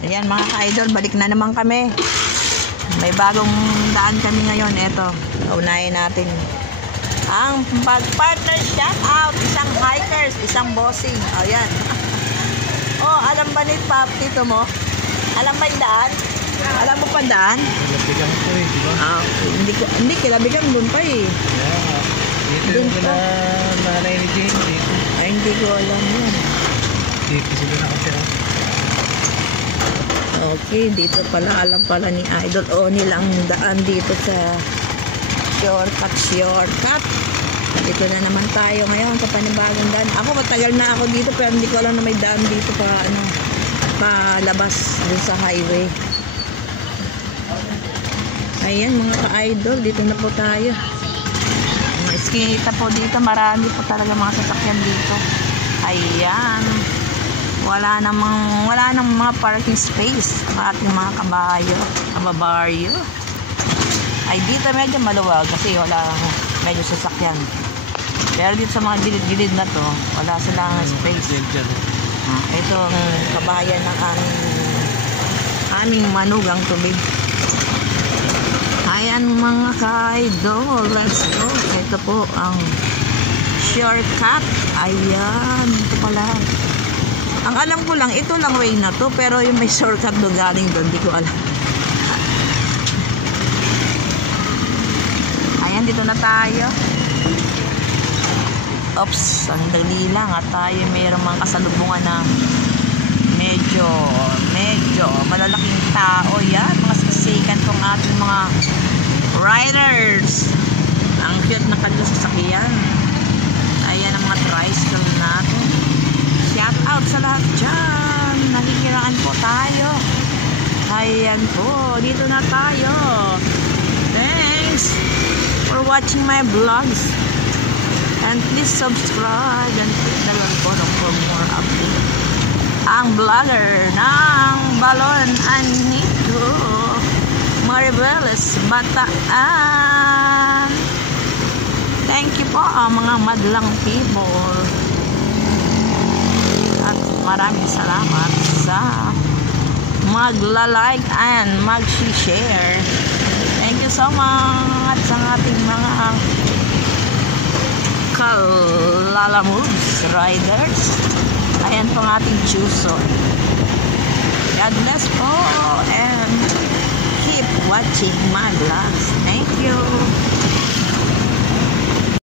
Ayan mga ka-idol, balik na naman kami. May bagong daan kami ngayon. Eto, unahin natin ang pag-partner shout out. Isang hikers, isang bossing. Ayan. Oh, alam ba ni Tito mo? Alam ba yung daan? Alam mo pa daan? Kilabigan ko eh, di ba? Hindi, kilabigan doon pa eh. Yeah. Dito yung nanay ni Jane dito. Ay, hindi ko alam yun. Dito sila nakatira. Okay, dito pala. Alam pala ni Idol o nilang daan dito sa shortcut. Dito na naman tayo ngayon sa panibagong daan. Ako matagal na ako dito pero hindi ko alam na may daan dito palabas dun sa highway. Ayan mga ka-idol, dito na po tayo. Mga eskinita po dito, marami po talaga mga sasakyan dito. Ayan. Wala namang mga parking space sa ating mga kababaryo. Ay dito medyo maluwag kasi wala medyo sasakyan. Pero dito sa mga gilid-gilid na to, wala silang space. Ito ang kabahayan ng aming manugang tubig. Ayan mga ka-idol, let's go. Ito po ang shortcut. Ayan, ito pala. Ang alam ko lang, ito lang way na to, pero yung may shortcut doon galing doon, di ko alam. Ayan, dito na tayo. Oops, sandali lang at tayo mayroong mga kasalubungan na medyo malalaking tao. Yan, mga sisikan kong ating mga riders. Ang cute na kanyang sasakyan. Ayan ang mga tricycle natin. Shout out sa lahat dyan. Nakikiraan po tayo. Ayan po, dito na tayo. Thanks for watching my vlogs. And please subscribe and click the bell button for more updates. Ang vlogger ng Balon Anito Maribeles Bataan. Thank you po mga madlang people. At maraming salamat sa magla-like and mag-share. Thank you so much sa ating mga Lala Moves Riders. Ayan po ang ating Chuson. God bless po and keep watching my vlogs. Thank you.